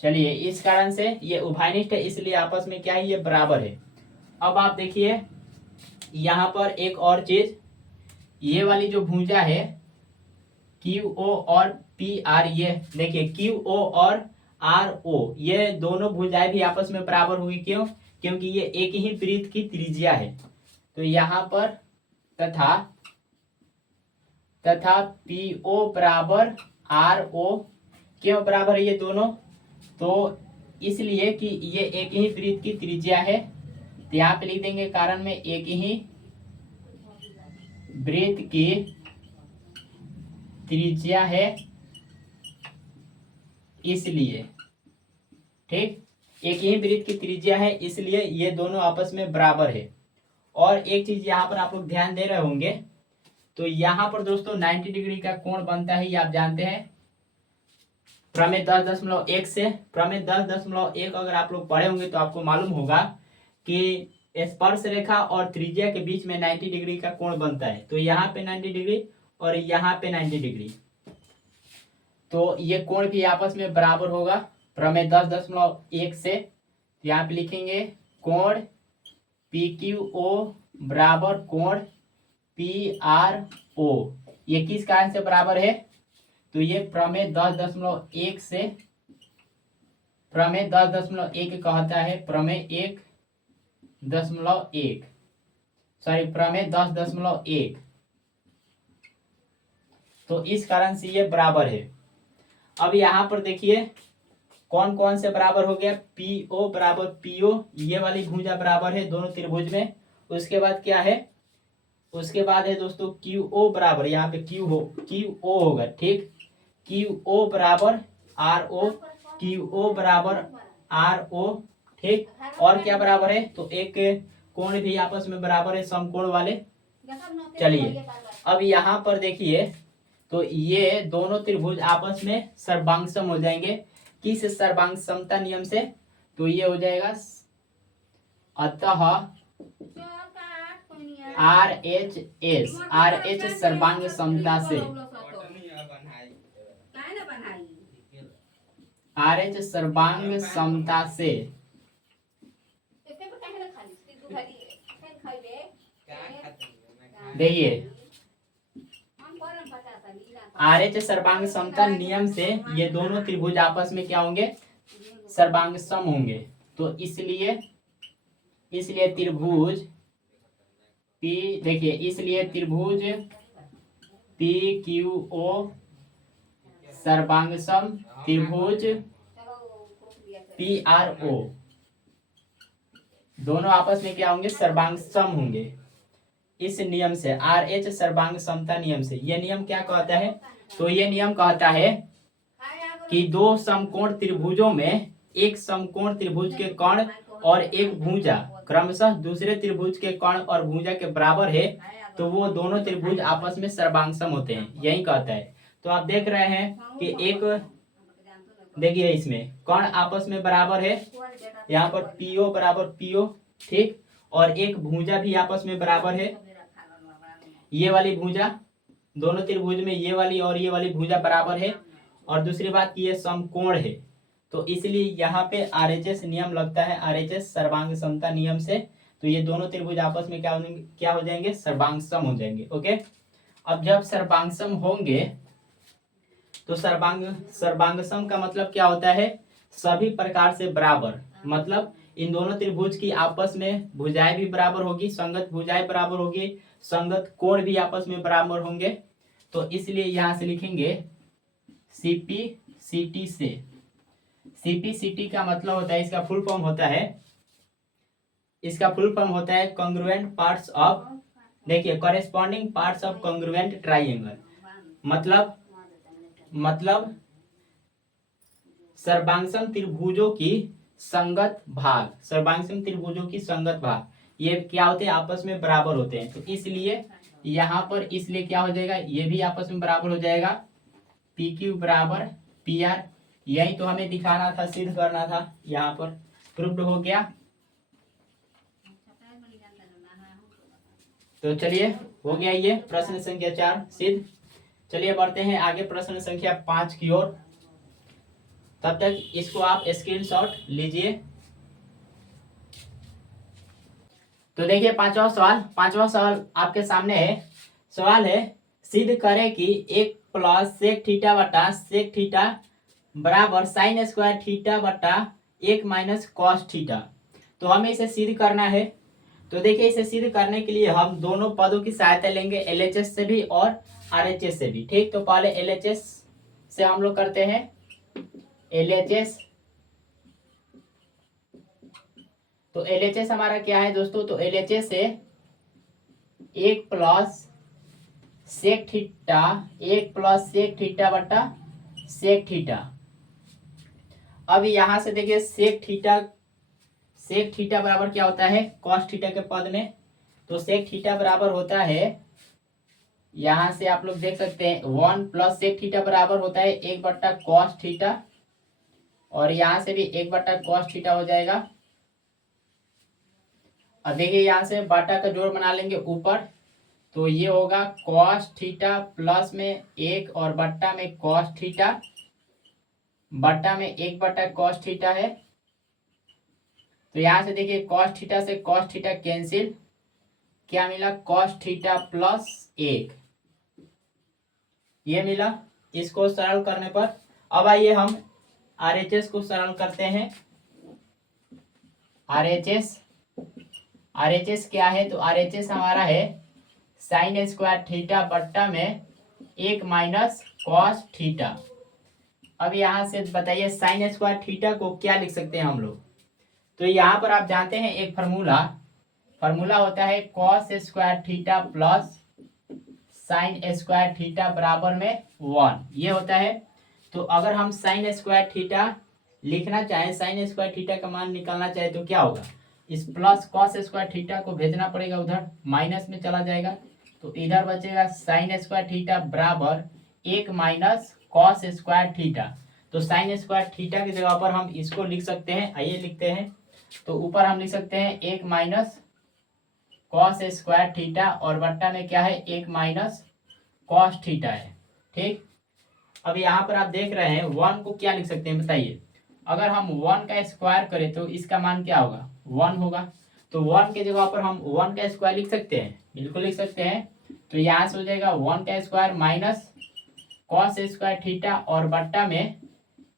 चलिए इस कारण से ये उभयनिष्ठ है, इसलिए आपस में क्या है, ये बराबर है। अब आप देखिए यहाँ पर एक और चीज, ये वाली जो भुजा है क्यू ओ और पी आर, ये देखिए क्यू ओ और आर ओ, ये दोनों भुजाएं भी आपस में बराबर होगी। क्यों, क्योंकि ये एक ही वृत्त की त्रिज्या है। तो यहाँ पर तथा पी ओ बराबर आर ओ, क्यों बराबर है ये दोनों, तो इसलिए कि ये एक ही वृत्त की त्रिज्या है। तो यहाँ पे लिख देंगे कारण में एक ही वृत्त की त्रिज्या है, इसलिए ठीक, एक ही वृत्त की त्रिज्या है, इसलिए ये दोनों आपस में बराबर है। और एक चीज यहाँ पर आप लोग ध्यान दे रहे होंगे, तो यहाँ पर दोस्तों 90 डिग्री का कोण बनता है, ये आप जानते हैं प्रमेय 10.1 से। प्रमेय 10.1 अगर आप लोग पढ़े होंगे तो आपको मालूम होगा कि स्पर्श रेखा और त्रिज्या के बीच में 90 डिग्री का कोण बनता है। तो यहाँ पे 90 डिग्री और यहाँ पे 90 डिग्री, तो ये कोण भी आपस में बराबर होगा प्रमेय 10.1 से। यहाँ पे लिखेंगे कोण पी क्यू ओ बराबर कोण पी आर ओ, ये किस कारण से बराबर है, तो ये प्रमेय 10.1 से, प्रमेय 10.1 कहता है, प्रमेय 1.1, सॉरी प्रमेय 10.1, तो इस कारण से ये बराबर है। अब यहाँ पर देखिए कौन कौन से बराबर हो गया, पी ओ बराबर पी ओ, ये वाली भुजा बराबर है दोनों त्रिभुज में। उसके बाद क्या है, उसके बाद है दोस्तों क्यू ओ बराबर, यहाँ पे क्यू ओ होगा, ठीक, क्यू ओ बराबर आर ओ, क्यू ओ बराबर आर ओ, ठीक। और क्या बराबर है, तो एक कोण भी आपस में बराबर है, समकोण वाले। चलिए अब यहाँ पर देखिए, तो ये दोनों त्रिभुज आपस में सर्वांगसम हो जाएंगे, किस सर्वांग समता नियम से, तो ये हो जाएगा अतः आर एच सर्वांग समता से, आर एच सर्वांग समता से, देखिए आर एच सर्वांग समता नियम से ये दोनों त्रिभुज आपस में क्या होंगे, सर्वांग सम होंगे। तो इसलिए त्रिभुज पी, देखिए इसलिए त्रिभुज पी क्यू ओ सर्वांग सम, त्रिभुज पी आर ओ दोनों आपस में क्या होंगे, सर्वांग सम होंगे। इस नियम से, आर एच सर्वांग समता नियम से, यह नियम क्या कहता है, तो यह नियम कहता है कि दो समकोण त्रिभुजों में एक समकोण त्रिभुज के कर्ण और एक भुजा क्रमशः दूसरे त्रिभुज के कर्ण और भुजा के बराबर है, तो वो दोनों त्रिभुज आपस में सर्वांगसम होते हैं, यही कहता है। तो आप देख रहे हैं कि एक, देखिए इसमें कर्ण आपस में बराबर है, यहाँ पर पीओ बराबर पीओ, ठीक, और एक भुजा भी आपस में बराबर है, ये वाली भुजा, दोनों त्रिभुज में ये वाली और ये वाली भुजा बराबर है, और दूसरी बात ये समकोण है, तो इसलिए यहाँ पे आरएचएस नियम लगता है, आरएचएस सर्वांग समता नियम से। तो ये दोनों त्रिभुज आपस में क्या हो जाएंगे, सर्वांगसम हो जाएंगे। ओके, अब जब सर्वांगसम होंगे तो सर्वांगसम का मतलब क्या होता है, सभी प्रकार से बराबर, मतलब इन दोनों त्रिभुज की आपस में भुजाएं भी बराबर होगी, संगत भुजाएं बराबर होगी, संगत कोण भी आपस में बराबर होंगे। तो इसलिए यहां से लिखेंगे सीपी सीटी से, CPCT का मतलब होता है, इसका फुल फॉर्म होता है, इसका फुल फॉर्म होता है कॉन्ग्रुएंट पार्ट्स ऑफ, देखिए corresponding parts of congruent triangle, मतलब सर्वांगसम त्रिभुजों की संगत भाग, सर्वांगसम त्रिभुजों की संगत भाग ये क्या होते हैं, आपस में बराबर होते हैं। तो इसलिए यहाँ पर इसलिए क्या हो जाएगा, ये भी आपस में बराबर हो जाएगा, PQ बराबर PR। यही तो हमें दिखाना था, सिद्ध करना था, यहाँ पर प्रूव्ड हो गया। तो चलिए हो गया ये प्रश्न संख्या 4 सिद्ध। चलिए बढ़ते हैं आगे प्रश्न संख्या 5 की ओर। तब तक इसको आप स्क्रीनशॉट लीजिए। तो देखिए पांचवा सवाल आपके सामने है। सवाल है सिद्ध करें कि 1 प्लस सेक थीटा बटा सेक थीटा बराबर साइन स्क्वायर थीटा बटा 1 माइनस कॉस थीटा। तो हमें इसे सिद्ध करना है। तो देखिए इसे सिद्ध करने के लिए हम दोनों पदों की सहायता लेंगे, LHS से भी और RHS से भी। ठीक, तो पहले LHS से हम लोग करते हैं। LHS, तो LHS हमारा क्या है दोस्तों, तो LHS से 1 प्लस सेक थीटा बटा सेक थीटा। अब यहां से देखिए सेक थीटा बराबर क्या होता है कॉस थीटा के पद में। तो सेक थीटा बराबर होता है, यहां से आप लोग देख सकते हैं 1 प्लस सेक थीटा बराबर होता है 1 बट्टा कॉस थीटा, और यहां से भी 1 बट्टा कॉस थीटा हो जाएगा। अब देखिए यहां से बाटा का जोड़ बना लेंगे ऊपर, तो ये होगा कॉस थीटा प्लस में 1 और बट्टा में कॉस थीटा, बट्टा में 1 बट्टा कॉस थीटा है। तो यहां से देखिए कॉस थीटा से कॉस थीटा कैंसिल, क्या मिला कॉस थीटा प्लस 1, ये मिला। इसको सरल करने पर अब आइए हम RHS को सरल करते हैं। RHS क्या है, तो RHS हमारा है साइन स्क्वायर थीटा बट्टा में 1 माइनस कॉस थीटा। अब यहां से बताइए साइन स्क्वायर थीटा को क्या लिख सकते हैं हम लोग। तो यहाँ पर आप जानते हैं एक फॉर्मूला होता है cos square theta plus sine square theta बराबर में 1, ये होता है। तो अगर हम साइन स्क्वायर थीटा लिखना चाहें, साइन स्क्वायर थीटा का मान निकालना चाहे तो क्या होगा, इस प्लस कॉस स्क्वायर थीटा को भेजना पड़ेगा, उधर माइनस में चला जाएगा। तो इधर बचेगा साइन स्क्वायर थीटा बराबर 1 माइनस कॉस स्क्वायर थीटा। तो साइन स्क्वायर थीटा की जगह पर हम इसको लिख सकते हैं, आइए लिखते हैं। तो ऊपर हम लिख सकते हैं 1 माइनस कॉस स्क्वायर थीटा, और बट्टा में क्या है 1 माइनस कॉस थीटा है। ठीक, अब यहाँ पर आप देख रहे हैं 1 को क्या लिख सकते हैं बताइए। अगर हम 1 का स्क्वायर करें तो इसका मान क्या होगा 1 होगा। तो 1 के जगह पर हम 1 का स्क्वायर लिख सकते हैं, बिल्कुल लिख सकते हैं। तो यहाँ से हो जाएगा 1 का square minus cos square theta, और बट्टा में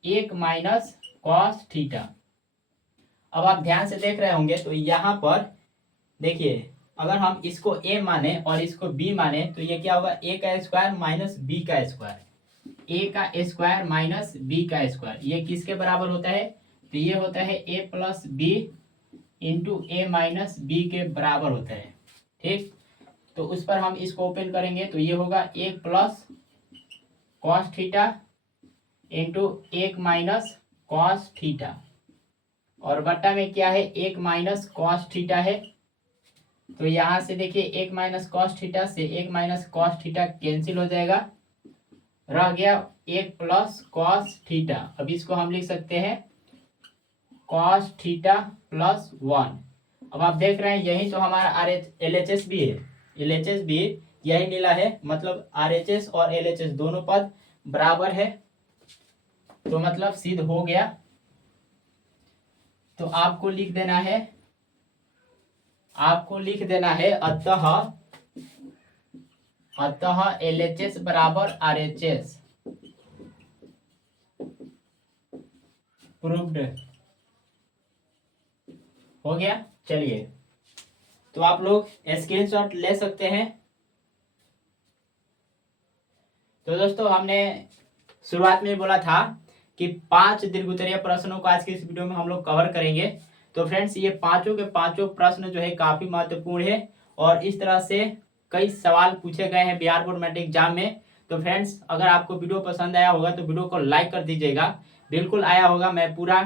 1 माइनस कॉस थीटा। अब आप ध्यान से देख रहे होंगे, तो यहाँ पर देखिए अगर हम इसको a माने और इसको b माने तो ये क्या होगा a का स्क्वायर माइनस b का स्क्वायर, a का स्क्वायर माइनस b का स्क्वायर, ये किसके बराबर होता है, तो ये होता है a plus B into a minus b के बराबर होता है। ठीक, तो उस पर हम इसको ओपन करेंगे तो ये होगा 1 plus cos theta into 1 minus cos theta, और बट्टा में क्या है 1 माइनस कॉस थीटा है। तो यहां से देखिए 1 माइनस कॉस थीटा से 1 माइनस कॉस थीटा कैंसिल हो जाएगा, रह गया 1 प्लस कॉस थीटा। अब इसको हम लिख सकते हैं कॉस थीटा प्लस 1। अब आप देख रहे हैं यही तो हमारा LHS भी है, LHS भी यही मिला है, मतलब RHS और LHS दोनों पद बराबर है, तो मतलब सिद्ध हो गया। तो आपको लिख देना है अतः LHS बराबर RHS, प्रूव्ड हो गया। चलिए तो आप लोग स्क्रीनशॉट ले सकते हैं। तो दोस्तों हमने शुरुआत में बोला था कि 5 दीर्घोत्तरीय प्रश्नों को आज के इस वीडियो में हम लोग कवर करेंगे। तो फ्रेंड्स ये पांचों के पांचों प्रश्न जो है काफी महत्वपूर्ण है और इस तरह से कई सवाल पूछे गए हैं बिहार बोर्ड मैट्रिक एग्जाम में। तो फ्रेंड्स अगर आपको वीडियो पसंद आया होगा तो वीडियो को लाइक कर दीजिएगा। बिल्कुल आया होगा, मैं पूरा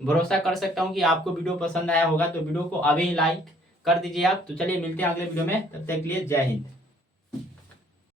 भरोसा कर सकता हूँ कि आपको वीडियो पसंद आया होगा। तो वीडियो को अभी लाइक कर दीजिए आप। तो चलिए मिलते हैं अगले वीडियो में, तब तक के लिए जय हिंद।